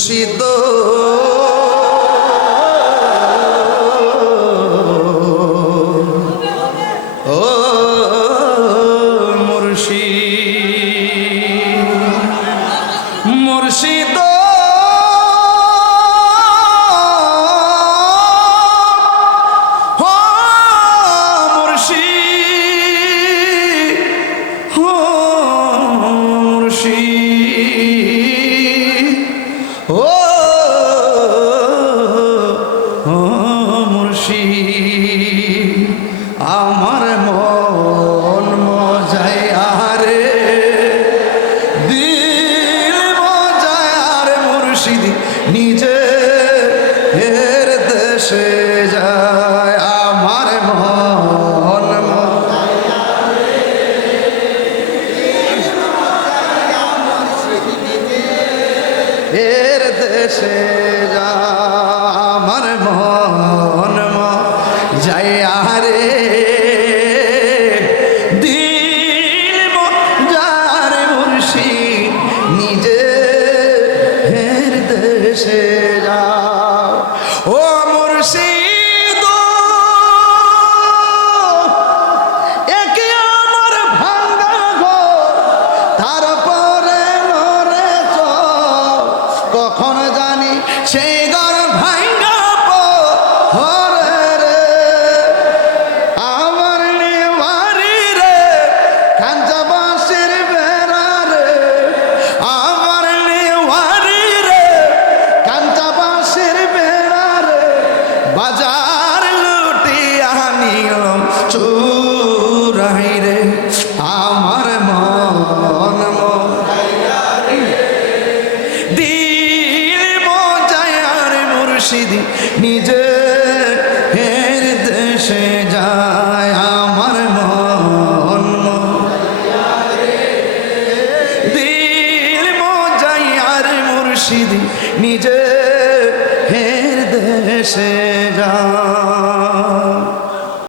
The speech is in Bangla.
মুর্শিদ। ও মুর্শিদ। মুর্শিদ। নিজে এর দেশে যায় আমার মন এর দেশে যা এর যাও। ও মুর্শিদ জানি সেই গর ভাঙ্গা মুর্শিদি নিজে হের দেশে যায় আমার মন দিল মজায়ার মুর্শিদি নিজে হের দেশে যায়।